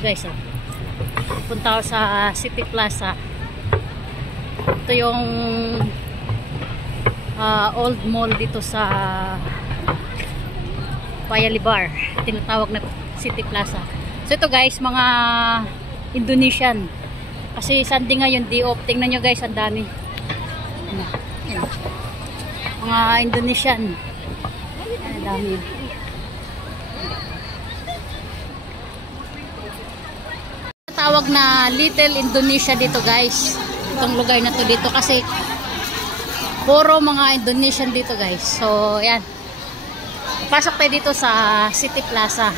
Guys, punta ako sa City Plaza. Ito yung old mall dito sa Paya-Lebar, tinatawag na City Plaza. So ito guys, mga Indonesian, kasi Sunday ngayon, day off. Tingnan nyo guys, ang dami mga Indonesian, ang dami. Tawag na Little Indonesia dito guys, itong lugar na to dito, kasi puro mga Indonesian dito guys. So yan, pasok tayo dito sa City Plaza,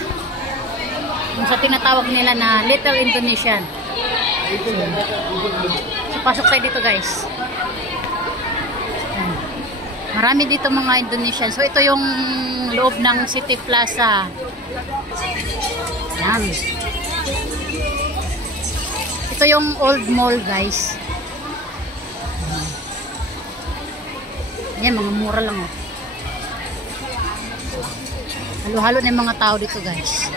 yung sa tinatawag nila na Little Indonesian. So pasok tayo dito guys. Marami dito mga Indonesian. So ito yung loob ng City Plaza. Yan, ito yung old mall guys. Ayan, mga mura lang oh. Halo-halo na yung mga tao dito guys.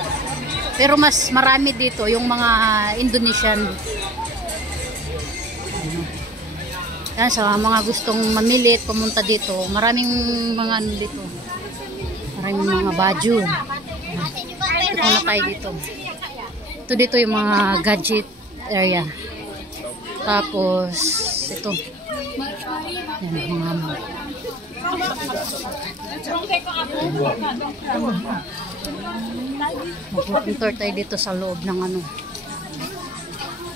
Pero mas marami dito yung mga Indonesian. Yan, sa mga gustong mamili at pumunta dito, maraming mga ano dito. Maraming mga baju. Ito na tayo dito. Ito dito yung mga gadget area. Tapos ito. Yan, mga mag-tour tayo dito sa loob ng ano,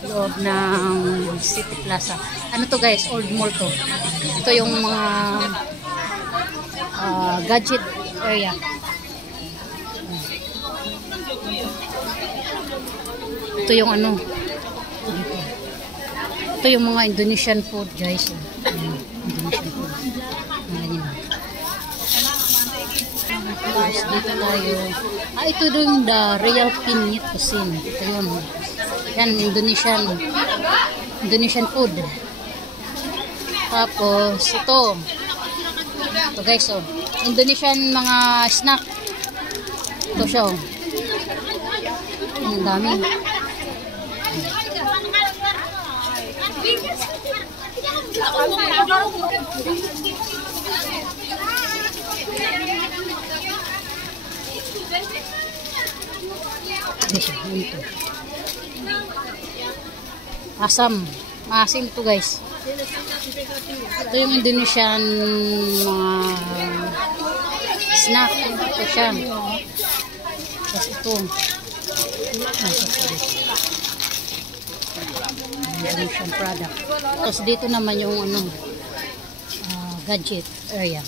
loob ng City Plaza. Ano to guys, old mall to. Ito yung mga gadget area. Ito yung ano, ito yung mga Indonesian food guys. Indonesian food. Tapos dito tayo. Ito yung the Real Pinyit Cuisine. Ito yun. Yan, Indonesian food. Tapos ito. Ito guys, oh. Indonesian mga snack. Ito siya, oh. Ang dami. Asam. Maasim ito guys. Ito yung Indonesian mga snack. Ito siya. Tapos ito. Indonesian product. Tapos dito naman yung ano, gadget area.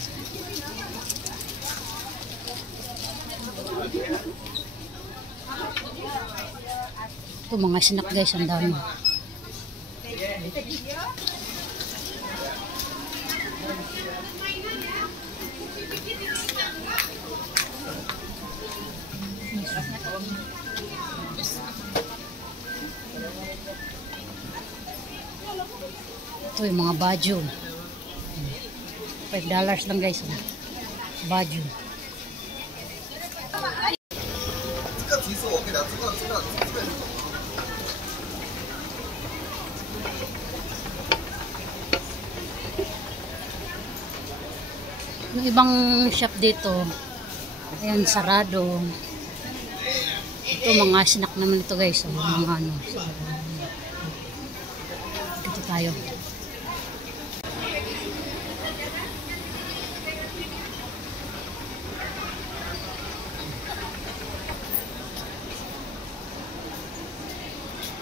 Ito mga snack guys, ang dami. Ito yung mga baju. $5 lang guys. Baju. Yung ibang shop dito, ayan, sarado. Ito mga snack naman ito guys. Mga ano. Dito tayo.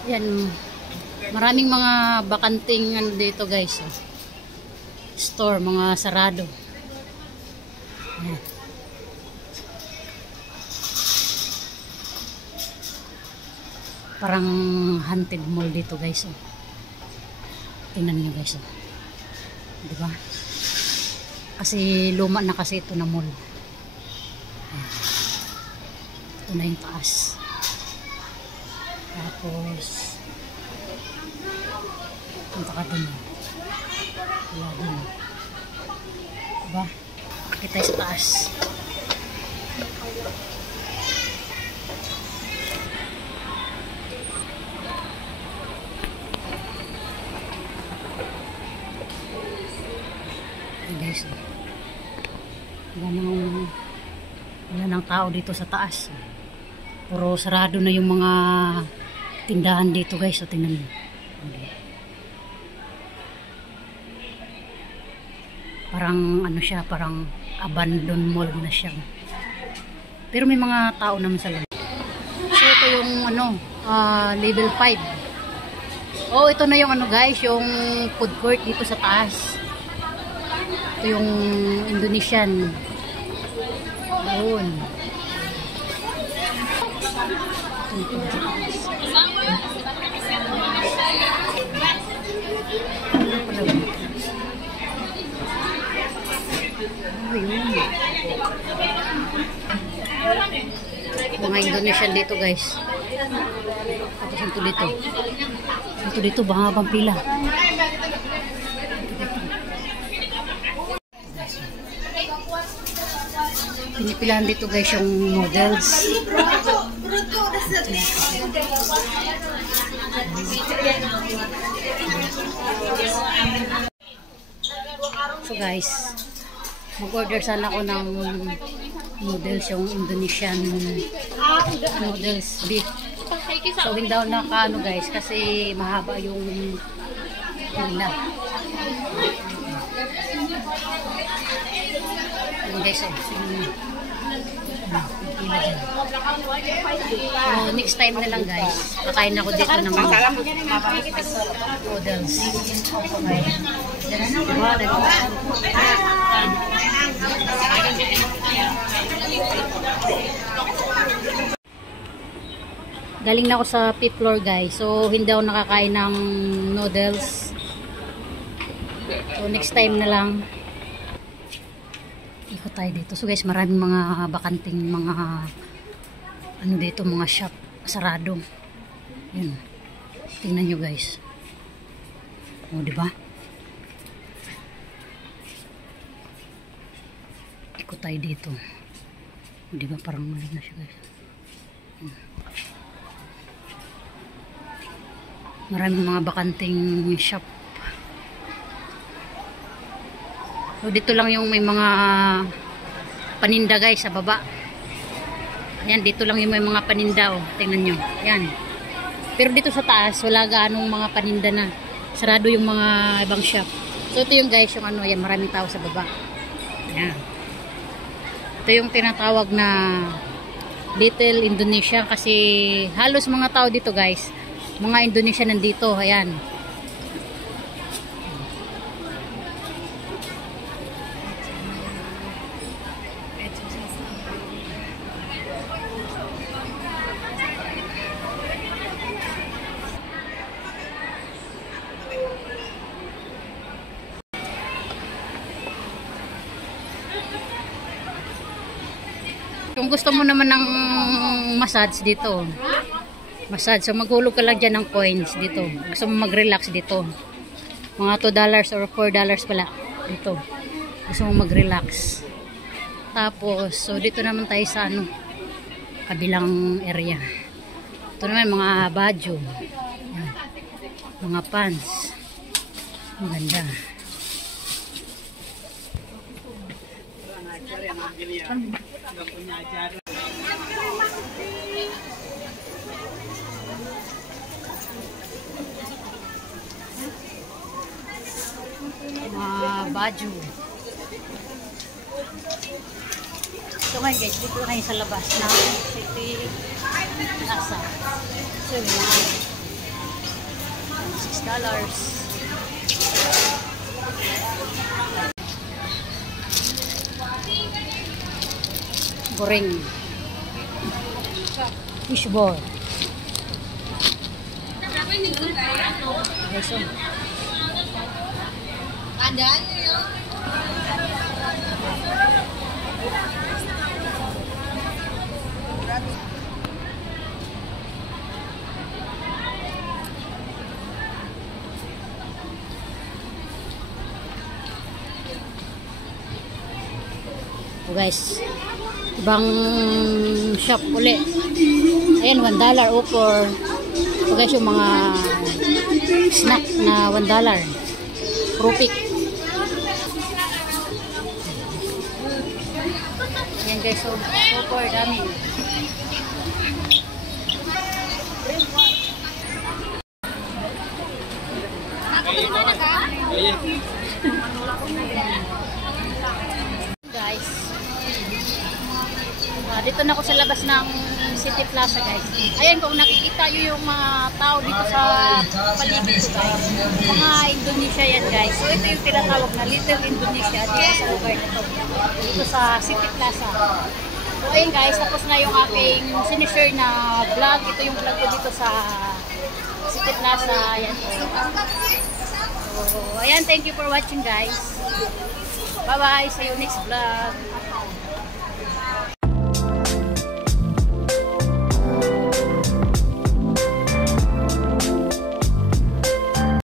Yan, maraming mga bakanting ano dito guys. Oh. Store, mga sarado. Ayan. Parang haunted mall dito guys. Oh. Tingnan nyo guys. Oh. Diba? Kasi luma na kasi ito na mall. Ayan. Ito na yung taas. Tapos punta ka dun. Wala dun. Diba? Kita sa taas. Guys, wala nang tao dito sa taas. Puro sarado na yung mga tindahan dito guys. So tingnan mo. Parang ano siya, parang abandoned mall na siya. Pero may mga tao naman sa loob. So ito yung ano, level 5. Oh, ito na yung ano guys, yung food court dito sa taas. Ito yung Indonesian. Doon. Mga Indonesian dito guys. Tapos ito dito. Ito dito, bang pila. Pinipilahan dito guys yung models. So guys, mag-order sana ako ng noodles, yung Indonesian noodles beef. So hindi daw nakaano guys kasi mahaba yung pila. Yung guys, pila dyan. So next time na lang guys, kakain ako dito ng mga noodles. Okay. Galing na ako sa 5th floor guys. So hindi ako nakakain ng noodles. So next time na lang ikot tayo dito. So guys, maraming mga bakanting mga ano dito, mga shop sarado. Yun. Tingnan nyo guys. O diba? Ikot tayo dito. O diba, parang mali na siya guys. Maraming mga bakanting shop. So dito lang yung may mga paninda guys sa baba. Ayan, dito lang yung may mga paninda. Oh. Tingnan nyo. Ayan. Pero dito sa taas, wala gaanong mga paninda na. Sarado yung mga ibang shop. So ito yung guys, yung ano, ayan, maraming tao sa baba. Ayan. Ito yung tinatawag na Little Indonesia kasi halos mga tao dito guys, mga Indonesia nandito. Ayan. Kung gusto mo naman ng massage dito, massage, so maghulog ka lang dyan ng coins dito. Gusto mo mag-relax dito, mga $2 or $4 pala dito. Gusto mo mag-relax. Tapos, so dito naman tayo sa ano, kabilang area. Ito naman mga badyo, mga pants. Ang ganda. Baju. So ngayon guys, dito kayo sa labas na City Plaza. So $6. Goreng. Fishball. Guys, oh. Andaan nyo. So guys, ibang shop uli. Ayan, $1 offer. So guys, yung mga snack na $1. Profit. Ayan guys, so offer dami. Guys, dito na ako sa labas ng City Plaza guys. Ayan, kung nakikita nyo yung mga tao dito sa paligid ko guys, mga Indonesia yan guys. So ito yung tinatawag na Little Indonesia dito sa lugar nito, dito sa City Plaza. So ayun guys, tapos na yung aking sinishare na vlog. Ito yung vlog ko dito sa City Plaza. Ayan po. So ayan, thank you for watching guys. Bye bye, see you next vlog.